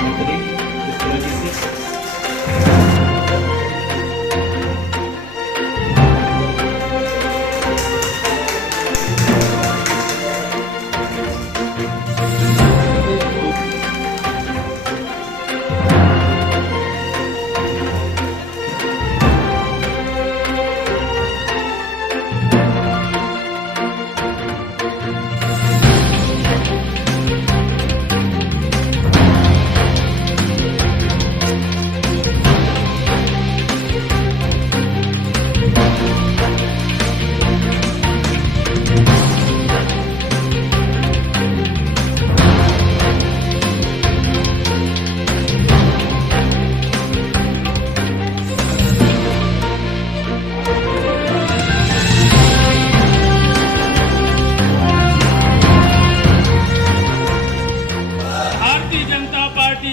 काम करें इस तरीके से।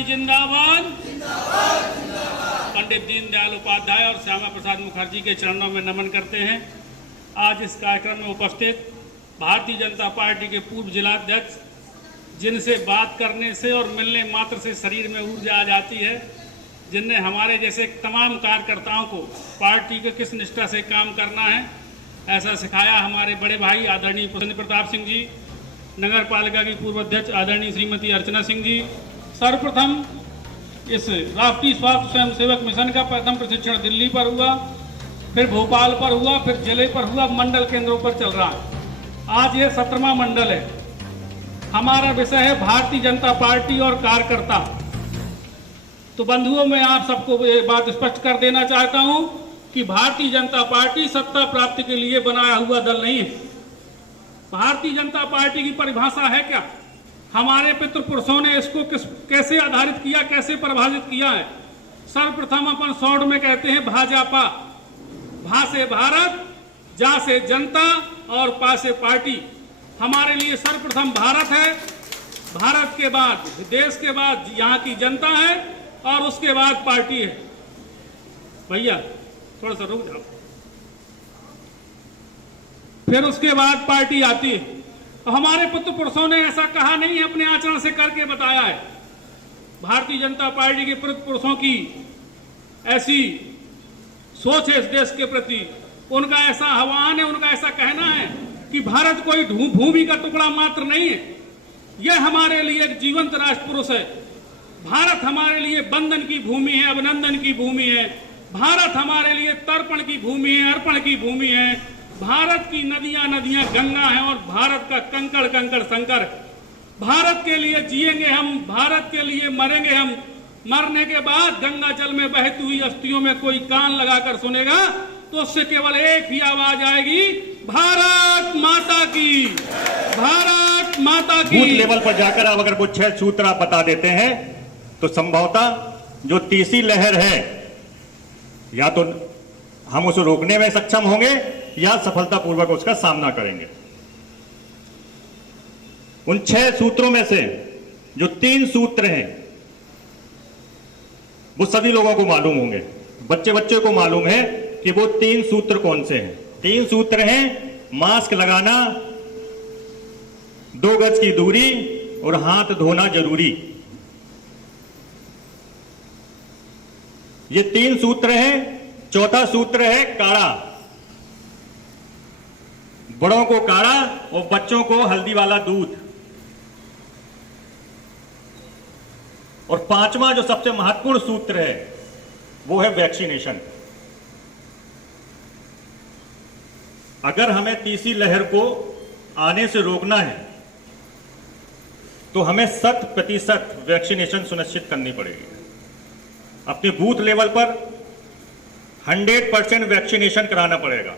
जिंदाबाद। पंडित दीनदयाल उपाध्याय और श्यामा प्रसाद मुखर्जी के चरणों में नमन करते हैं। आज इस कार्यक्रम में उपस्थित भारतीय जनता पार्टी के पूर्व जिलाध्यक्ष, जिनसे बात करने से और मिलने मात्र से शरीर में ऊर्जा आ जाती है, जिनने हमारे जैसे तमाम कार्यकर्ताओं को पार्टी के किस निष्ठा से काम करना है ऐसा सिखाया हमारे बड़े भाई आदरणीय प्रताप सिंह जी, नगर पालिका की पूर्व अध्यक्ष आदरणीय श्रीमती अर्चना सिंह जी। सर्वप्रथम इस राष्ट्रीय स्वास्थ्य स्वयंसेवक मिशन का प्रथम प्रशिक्षण दिल्ली पर हुआ, फिर भोपाल पर हुआ, फिर जिले पर हुआ, मंडल केंद्रों पर चल रहा है। आज ये 17वां मंडल है। हमारा विषय है भारतीय जनता पार्टी और कार्यकर्ता। तो बंधुओं, मैं आप सबको ये बात स्पष्ट कर देना चाहता हूं कि भारतीय जनता पार्टी सत्ता प्राप्ति के लिए बनाया हुआ दल नहीं है। भारतीय जनता पार्टी की परिभाषा है क्या? हमारे पितृपुरुषों ने इसको कैसे आधारित किया, कैसे परिभाषित किया है? सर्वप्रथम अपन शॉर्ट में कहते हैं भाजपा। भा से भारत, जा से जनता और पा से पार्टी। हमारे लिए सर्वप्रथम भारत है, भारत के बाद देश के बाद यहाँ की जनता है और उसके बाद पार्टी है। भैया थोड़ा सा रुक जाओ। फिर उसके बाद पार्टी आती है। तो हमारे पुत्र पुरुषों ने ऐसा कहा नहीं है, अपने आचरण से करके बताया है। भारतीय जनता पार्टी के पुत्र पुरुषों की ऐसी सोच है इस देश के प्रति, उनका ऐसा आह्वान है, उनका ऐसा कहना है कि भारत कोई भूमि का टुकड़ा मात्र नहीं है, यह हमारे लिए एक जीवंत राष्ट्र पुरुष है। भारत हमारे लिए बंधन की भूमि है, अभिनंदन की भूमि है। भारत हमारे लिए तर्पण की भूमि है, अर्पण की भूमि है। भारत की नदियां नदियां गंगा हैं और भारत का कंकड़ कंकड़ शंकर है। भारत के लिए जिएंगे हम, भारत के लिए मरेंगे हम। मरने के बाद गंगा जल में बहती हुई अस्थियों में कोई कान लगाकर सुनेगा तो उससे केवल एक ही आवाज आएगी, भारत माता की, भारत माता की। बूथ लेवल पर जाकर अब अगर कुछ 6 सूत्र आप बता देते हैं तो संभवतः जो तीसरी लहर है, या तो हम उसे रोकने में सक्षम होंगे या सफलतापूर्वक उसका सामना करेंगे। उन 6 सूत्रों में से जो 3 सूत्र हैं वो सभी लोगों को मालूम होंगे, बच्चे बच्चे को मालूम है कि वो 3 सूत्र कौन से हैं। 3 सूत्र हैं, मास्क लगाना, 2 गज की दूरी और हाथ धोना जरूरी। ये 3 सूत्र हैं। चौथा सूत्र है काढ़ा, बड़ों को काढ़ा और बच्चों को हल्दी वाला दूध। और 5वां जो सबसे महत्वपूर्ण सूत्र है वो है वैक्सीनेशन। अगर हमें तीसरी लहर को आने से रोकना है तो हमें 100% वैक्सीनेशन सुनिश्चित करनी पड़ेगी। अपने बूथ लेवल पर 100% वैक्सीनेशन कराना पड़ेगा।